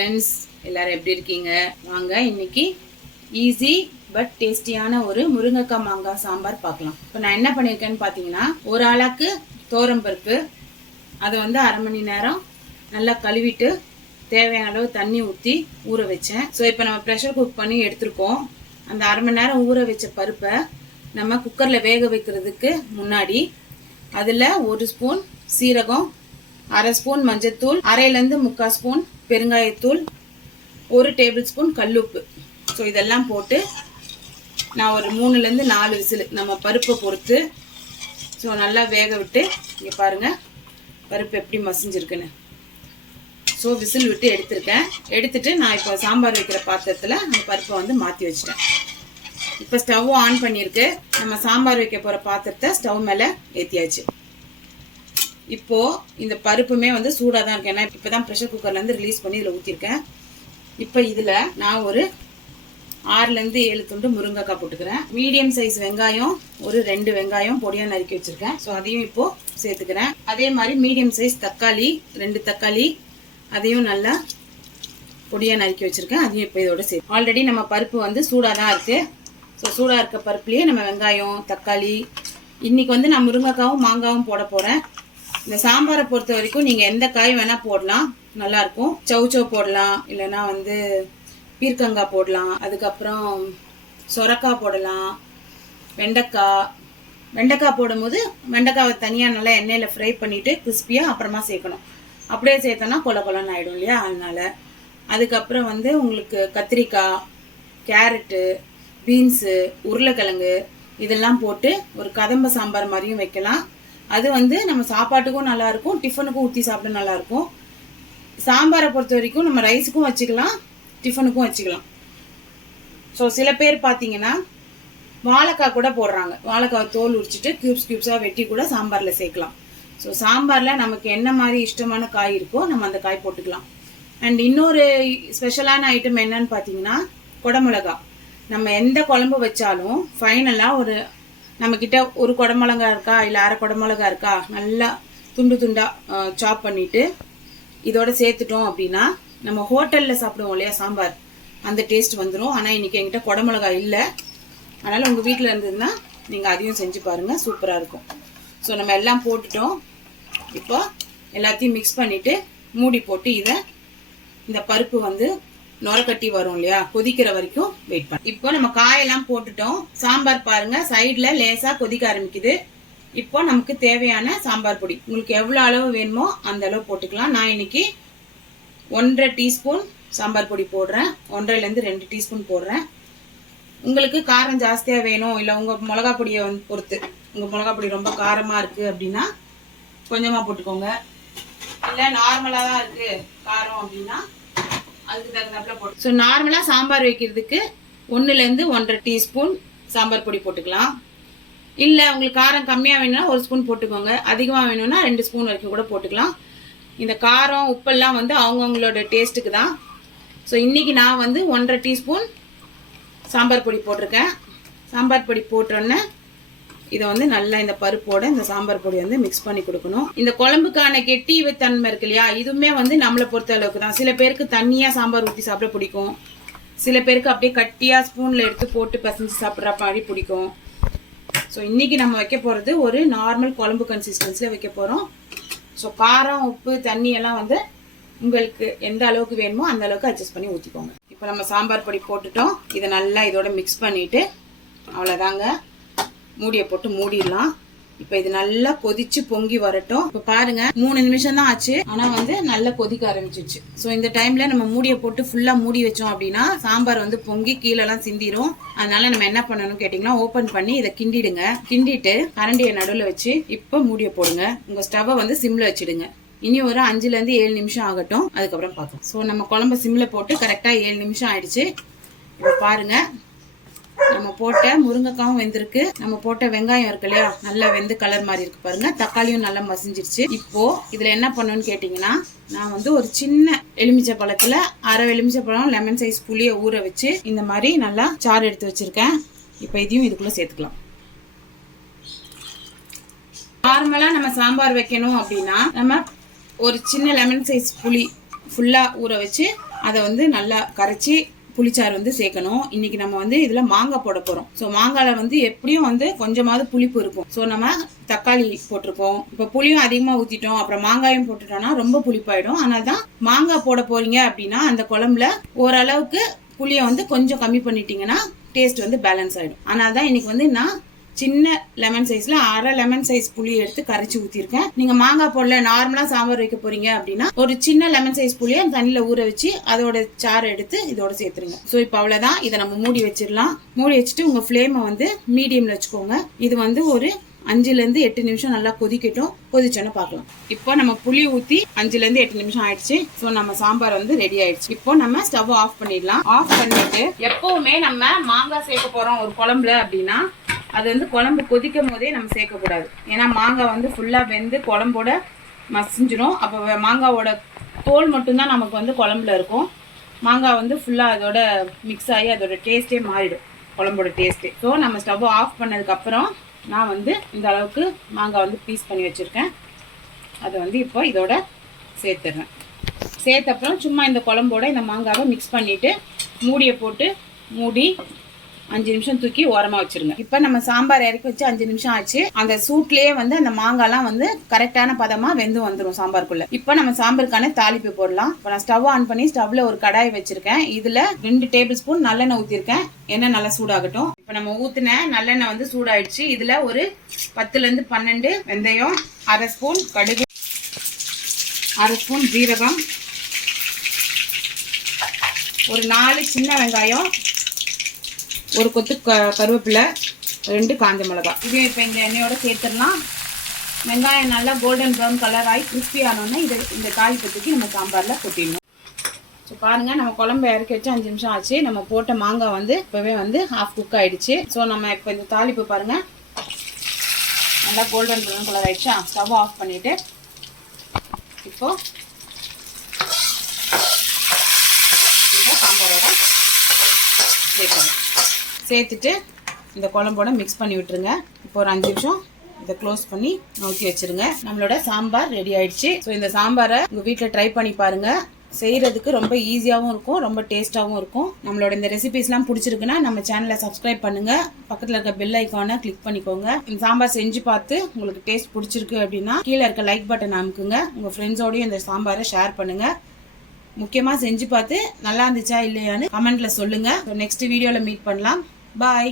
Friends, எல்லாரும் எப்படி இருக்கீங்க? வாங்க இன்னைக்கு ஈஸி பட் டேஸ்டியான ஒரு முருங்கைக்காய் மாங்காய் சாம்பார் பார்க்கலாம். இப்போ நான் என்ன பண்ணியிருக்கேன்னு பார்த்தீங்கன்னா, ஒரு ஆளாக்கு தோரம் பருப்பு அதை அரை மணி நேரம் நல்லா கழுவிட்டு தேவையான அளவு தண்ணி ஊற்றி ஊற வச்சேன். ஸோ இப்போ நம்ம ப்ரெஷர் குக் பண்ணி எடுத்துருக்கோம். அந்த அரை மணி நேரம் ஊற வச்ச பருப்பை நம்ம குக்கரில் வேக வைக்கிறதுக்கு முன்னாடி அதில் 1 ஸ்பூன் சீரகம், 1/2 ஸ்பூன் மஞ்சத்தூள், 1/2 முக்கால் ஸ்பூன் பெருங்காயத்தூள், 1 டேபிள் ஸ்பூன் கல்லுப்பு, ஸோ இதெல்லாம் போட்டு நான் ஒரு 3-4 விசில் நம்ம பருப்பை பொறுத்து ஸோ நல்லா வேக விட்டு, இங்கே பாருங்கள் பருப்பு எப்படி மசிஞ்சிருக்குன்னு. ஸோ விசில் விட்டு எடுத்திருக்கேன். எடுத்துட்டு நான் இப்போ சாம்பார் வைக்கிற பாத்திரத்தில் அந்த பருப்பை மாற்றி வச்சிட்டேன். இப்போ ஸ்டவ்வும் ஆன் பண்ணியிருக்கு. நம்ம சாம்பார் வைக்க போகிற பாத்திரத்தை ஸ்டவ் மேலே ஏற்றியாச்சு. இப்போது இந்த பருப்புமே சூடாக தான் இருக்கு. ஏன்னா இப்போ தான் ப்ரெஷர் குக்கர்லேருந்து ரிலீஸ் பண்ணி இதில் ஊற்றிருக்கேன். இப்போ இதில் நான் ஒரு 6-7 துண்டு முருங்கைக்காய் போட்டுக்கிறேன். மீடியம் சைஸ் வெங்காயம் ஒரு 2 வெங்காயம் பொடியாக நறுக்கி வச்சுருக்கேன். ஸோ அதையும் இப்போது சேர்த்துக்கிறேன். அதே மாதிரி மீடியம் சைஸ் தக்காளி 2 தக்காளி அதையும் நல்லா பொடியாக நறுக்கி வச்சுருக்கேன். அதையும் இப்போ இதோட சேர்த்து. ஆல்ரெடி நம்ம பருப்பு சூடாக தான் இருக்குது. ஸோ சூடாக இருக்க பருப்புலேயே நம்ம வெங்காயம், தக்காளி, இன்றைக்கி நான் முருங்கைக்காவும் மாங்காவும் போட போகிறேன். இந்த சாம்பாரை பொறுத்த வரைக்கும் நீங்கள் எந்த காய் வேணால் போடலாம், நல்லாயிருக்கும். சௌச்சௌ போடலாம், இல்லைன்னா பீர்க்கங்காய் போடலாம், அதுக்கப்புறம் சொரக்காய் போடலாம், வெண்டைக்காய் போடும்போது வெண்டைக்காவை தனியாக நல்லா எண்ணெயில் ஃப்ரை பண்ணிவிட்டு கிறிஸ்பியாக அப்புறமா சேர்க்கணும். அப்படியே சேர்த்தோன்னா கொலன்னு ஆகிடும் இல்லையா, அதனால். அதுக்கப்புறம் உங்களுக்கு கத்திரிக்காய், கேரட்டு, பீன்ஸு, உருளைக்கிழங்கு இதெல்லாம் போட்டு ஒரு கதம்ப சாம்பார் மாதிரியும் வைக்கலாம். அது நம்ம சாப்பாட்டுக்கும் நல்லாயிருக்கும், டிஃபனுக்கும் ஊற்றி சாப்பிட நல்லாயிருக்கும். சாம்பாரை பொறுத்த வரைக்கும் நம்ம ரைஸுக்கும் வச்சுக்கலாம், டிஃபனுக்கும் வச்சுக்கலாம். ஸோ சில பேர் பார்த்தீங்கன்னா வாழைக்காய் கூட போடுறாங்க. வாழைக்காய் தோல் உரிச்சிட்டு க்யூப்ஸாக வெட்டி கூட சாம்பாரில் சேர்க்கலாம். ஸோ சாம்பாரில் நமக்கு என்ன மாதிரி இஷ்டமான காய் இருக்கோ நம்ம அந்த காய் போட்டுக்கலாம். அண்ட் இன்னொரு ஸ்பெஷலான ஐட்டம் என்னன்னு பார்த்தீங்கன்னா, குடமிளகா. நம்ம எந்த குழம்பு வச்சாலும் ஃபைனலாக நம்மக்கிட்ட ஒரு குடமிளகா இருக்கா, இல்லை அரை குடமிளகா இருக்கா, நல்லா துண்டாக சாப் பண்ணிவிட்டு இதோட சேர்த்துட்டோம் அப்படின்னா நம்ம ஹோட்டலில் சாப்பிடுவோம் இல்லையா சாம்பார், அந்த டேஸ்ட் வந்துடும். ஆனால் இன்றைக்கி என்கிட்ட குடமிளகா இல்லை, அதனால் உங்கள் வீட்டில் இருந்ததுன்னா நீங்கள் அதையும் செஞ்சு பாருங்கள், சூப்பராக இருக்கும். ஸோ நம்ம எல்லாம் போட்டுட்டோம். இப்போ எல்லாத்தையும் மிக்ஸ் பண்ணிவிட்டு மூடி போட்டு இந்த பருப்பு நுரக்கட்டி வரும் இல்லையா, கொதிக்கிற வரைக்கும் வெயிட் பண்ண. இப்போ நம்ம காயெல்லாம் போட்டுட்டோம். சாம்பார் பாருங்க சைடில் லேசாக கொதிக்க ஆரம்பிக்குது. இப்போ நமக்கு தேவையான சாம்பார் பொடி உங்களுக்கு எவ்வளோ அளவு வேணுமோ அந்த அளவு போட்டுக்கலாம். நான் இன்னைக்கு 1.5 டீஸ்பூன் சாம்பார் பொடி போடுறேன். 1.5-2 டீஸ்பூன் போடுறேன். உங்களுக்கு காரம் ஜாஸ்தியாக வேணும், இல்லை உங்கள் மிளகா பொடியை பொறுத்து, உங்கள் மிளகா பொடி ரொம்ப காரமாக இருக்குது அப்படின்னா கொஞ்சமாக போட்டுக்கோங்க. இல்லை நார்மலாக தான் இருக்குது காரம் அப்படின்னா அதுக்கு தகுந்தாப்புல போட்டு. ஸோ நார்மலாக சாம்பார் வைக்கிறதுக்கு 1-1.5 டீஸ்பூன் சாம்பார் பொடி போட்டுக்கலாம். இல்லை உங்களுக்கு காரம் கம்மியாக வேணும்னா 1 ஸ்பூன் போட்டுக்கோங்க. அதிகமாக வேணும்னா 2 ஸ்பூன் வரைக்கும் கூட போட்டுக்கலாம். இந்த காரம் உப்பெல்லாம் அவங்கவுங்களோட டேஸ்ட்டுக்கு தான். ஸோ இன்றைக்கி நான் 1.5 டீஸ்பூன் சாம்பார் பொடி போட்டிருக்கேன். சாம்பார் பொடி போட்டோன்னே இதை நல்லா இந்த பருப்போட இந்த சாம்பார் பொடி மிக்ஸ் பண்ணி கொடுக்கணும். இந்த குழம்புக்கான கெட்டி தன்மை இருக்கு இல்லையா, இதுவுமே நம்மளை பொறுத்த அளவுக்கு தான். சில பேருக்கு தண்ணியாக சாம்பார் ஊற்றி சாப்பிட பிடிக்கும், சில பேருக்கு அப்படியே கட்டியாக ஸ்பூனில் எடுத்து போட்டு பசஞ்சு சாப்பிட்ற மாதிரி பிடிக்கும். ஸோ இன்றைக்கி நம்ம வைக்க போகிறது ஒரு நார்மல் குழம்பு கன்சிஸ்டன்சியில் வைக்க போகிறோம். ஸோ காரம், உப்பு, தண்ணி எல்லாம் உங்களுக்கு எந்த அளவுக்கு வேணுமோ அந்த அளவுக்கு அட்ஜஸ்ட் பண்ணி ஊற்றிக்கோங்க. இப்போ நம்ம சாம்பார் பொடி போட்டுட்டோம். இதை நல்லா இதோட மிக்ஸ் பண்ணிவிட்டு அவ்வளோதாங்க, மூடியை போட்டு மூடிடலாம். இப்போ இது நல்லா கொதிச்சு பொங்கி வரட்டும். இப்போ பாருங்க 3 நிமிஷம் தான் ஆச்சு, ஆனால் நல்லா கொதிக்க ஆரம்பிச்சிருச்சு. ஸோ இந்த டைம்ல நம்ம மூடியை போட்டு ஃபுல்லாக மூடி வச்சோம் அப்படின்னா சாம்பார் பொங்கி கீழெல்லாம் சிந்திரும். அதனால நம்ம என்ன பண்ணணும் கேட்டிங்கன்னா, ஓப்பன் பண்ணி இதை கிண்டிடுங்க. கிண்டிட்டு கரண்டியை நடுவில் வச்சு இப்போ மூடியை போடுங்க. உங்கள் ஸ்டவ்வை சிம்ல வச்சுடுங்க. இனி ஒரு 5-7 நிமிஷம் ஆகட்டும், அதுக்கப்புறம் பார்க்கலாம். ஸோ நம்ம குழம்பு சிம்ல போட்டு கரெக்டாக 7 நிமிஷம் ஆயிடுச்சு. இப்போ பாருங்க நம்ம போட்ட முருங்கைக்காவும் வெந்திருக்கு, நம்ம போட்ட வெங்காயம் இருக்கு இல்லையா நல்லா வெந்து கலர் மாதிரி இருக்கு பாருங்க, தக்காளியும் நல்லா மசிஞ்சிருச்சு. இப்போ இதுல என்ன பண்ணணும்னு கேட்டீங்கன்னா, நான் ஒரு சின்ன எலுமிச்சை பழத்துல அரை எலுமிச்சை பழம் லெமன் சைஸ் புளியை ஊற வச்சு இந்த மாதிரி நல்லா சாறு எடுத்து வச்சிருக்கேன். இப்போ இதையும் இதுக்குள்ள சேர்த்துக்கலாம். நார்மலா நம்ம சாம்பார் வைக்கணும் அப்படின்னா நம்ம ஒரு சின்ன லெமன் சைஸ் புளி ஃபுல்லா ஊற வச்சு அதை வந்து நல்லா கரைச்சி புளிச்சாறு வந்து சேர்க்கணும். இன்னைக்கு நம்ம வந்து இதுல மாங்காய் போட போறோம். ஸோ மாங்காயில வந்து எப்படியும் வந்து கொஞ்சமாவது புளிப்பு இருக்கும். ஸோ நம்ம தக்காளி போட்டிருக்கோம். இப்போ புளியும் அதிகமா ஊத்திட்டோம், அப்புறம் மாங்காயும் போட்டுட்டோம்னா ரொம்ப புளிப்பாயிடும். அதனால தான் மாங்காய் போட போறீங்க அப்படின்னா அந்த குழம்புல ஓரளவுக்கு புளியை வந்து கொஞ்சம் கம்மி பண்ணிட்டீங்கன்னா டேஸ்ட் வந்து பேலன்ஸ் ஆயிடும். அதனால தான் இன்னைக்கு வந்து நான் சின்ன லெமன் சைஸ்ல அரை லெமன் சைஸ் புளி எடுத்து கரைச்சி ஊத்திருக்கேன். நீங்க மாங்காய் போடல நார்மலா சாம்பார் வைக்க போறீங்க அப்படின்னா ஒரு சின்ன லெமன் சைஸ் புளியை தண்ணியில ஊற வச்சு அதோட சாறு எடுத்து இதோட சேர்த்துருங்க. ஸோ இப்போ அவ்வளவுதான். இதை நம்ம மூடி வச்சிடலாம். மூடி வச்சுட்டு உங்க ஃப்ளேமை வந்து மீடியம்ல வச்சுக்கோங்க. இது வந்து ஒரு 5 to 8 நிமிஷம் நல்லா கொதிக்கட்டும். கொதிச்சோன்னு பார்க்கலாம். இப்போ நம்ம புளி ஊத்தி 5 to 8 நிமிஷம் ஆயிடுச்சு. ஸோ நம்ம சாம்பார் வந்து ரெடி ஆயிடுச்சு. இப்போ நம்ம ஸ்டவ் ஆஃப் பண்ணிடலாம். ஆஃப் பண்ணிட்டு எப்பவுமே நம்ம மாங்காய் சேர்க்க போறோம் ஒரு குழம்புல அப்படின்னா அது வந்து குழம்பு கொதிக்கும் போதே நம்ம சேர்க்கக்கூடாது. ஏன்னா மாங்காய் வந்து ஃபுல்லாக வெந்து குழம்போட மசிஞ்சிடும். அப்போ மாங்காவோட தோல் மட்டும்தான் நமக்கு வந்து குழம்புல இருக்கும். மாங்காய் வந்து ஃபுல்லாக அதோட மிக்ஸ் ஆகி அதோட டேஸ்ட்டே மாறிடும், குழம்போட டேஸ்ட்டே. ஸோ நம்ம ஸ்டவ் ஆஃப் பண்ணதுக்கப்புறம் நான் வந்து இந்த அளவுக்கு மாங்காய் வந்து பீஸ் பண்ணி வச்சுருக்கேன். அதை வந்து இப்போ இதோட சேர்த்துடுறேன். சேர்த்தப்புறம் சும்மா இந்த குழம்போட இந்த மாங்காவை மிக்ஸ் பண்ணிவிட்டு மூடியை போட்டு மூடி 5 நிமிஷம் தூக்கி ஓரமா வச்சிருங்க. இப்ப நம்ம சாம்பார் இறக்கி வச்சு 5 நிமிஷம் ஆச்சு. அந்த சூட்லயே வந்து அந்த மாங்காய்லாம் வந்து கரெக்டான பதமா வெந்து வந்துடும் சாம்பாருக்குள்ள. இப்ப நம்ம சாம்பாருக்கான தாளிப்பு போடலாம். இப்ப நான் ஸ்டவ் ஆன் பண்ணி ஸ்டவ்ல ஒரு கடாய் வச்சிருக்கேன். இதுல 2 டேபிள் ஸ்பூன் நல்லெண்ணெய் ஊத்திருக்கேன். எண்ணெய் நல்லா சூடாகட்டும். இப்ப நம்ம ஊத்தின நல்லெண்ணெய் வந்து சூடாயிடுச்சு. இதுல ஒரு 10 to 12 வெந்தயம், 1/2 ஸ்பூன் கடுகு, 1/2 ஸ்பூன் ஜீரகம், ஒரு 4 சின்ன வெங்காயம், ஒரு கொத்து கருவேப்பிலை, 2 காஞ்ச மிளகாய். இது இப்போ இந்த எண்ணெயோட சேர்த்துடலாம். வெங்காயம் நல்லா கோல்டன் ப்ரௌன் கலர் ஆகி கிறிஸ்பி ஆனோன்னா இந்த தாளிப்பத்துக்கு நம்ம சாம்பாரில் கொட்டிடணும். ஸோ பாருங்கள், நம்ம குழம்பு இறக்கி வச்சு 5 நிமிஷம் ஆச்சு. நம்ம போட்ட மாங்காய் வந்து இப்போவே வந்து ஹாஃப் குக் ஆகிடுச்சு. ஸோ நம்ம இப்போ இந்த தாளிப்பு பாருங்கள் நல்லா கோல்டன் ப்ரௌன் கலர் ஆகிடுச்சா. ஸ்டவ் ஆஃப் பண்ணிவிட்டு இப்போது இந்த சாம்பாரோட சேர்க்கணும். சேர்த்துட்டு இந்த குழம்போட மிக்ஸ் பண்ணி விட்டுருங்க. இப்போ ஒரு 5 நிமிஷம் இதை க்ளோஸ் பண்ணி நோக்கி வச்சிருங்க. நம்மளோட சாம்பார் ரெடி ஆயிடுச்சு. ஸோ இந்த சாம்பாரை உங்கள் வீட்டில் ட்ரை பண்ணி பாருங்க. செய்யறதுக்கு ரொம்ப ஈஸியாகவும் இருக்கும், ரொம்ப டேஸ்டாகவும் இருக்கும். நம்மளோட இந்த ரெசிபிஸ்லாம் பிடிச்சிருக்குன்னா நம்ம சேனலை சப்ஸ்கிரைப் பண்ணுங்க. பக்கத்தில் இருக்க பெல் ஐக்கானை கிளிக் பண்ணிக்கோங்க. இந்த சாம்பார் செஞ்சு பார்த்து உங்களுக்கு டேஸ்ட் பிடிச்சிருக்கு அப்படின்னா கீழே இருக்க லைக் பட்டன் அமுக்குங்க. உங்கள் ஃப்ரெண்ட்ஸோடையும் இந்த சாம்பாரை ஷேர் பண்ணுங்க. முக்கியமாக செஞ்சு பார்த்து நல்லா இருந்துச்சா இல்லையான்னு கமெண்ட்ல சொல்லுங்க. நெக்ஸ்ட் வீடியோவில் மீட் பண்ணலாம். பாய்.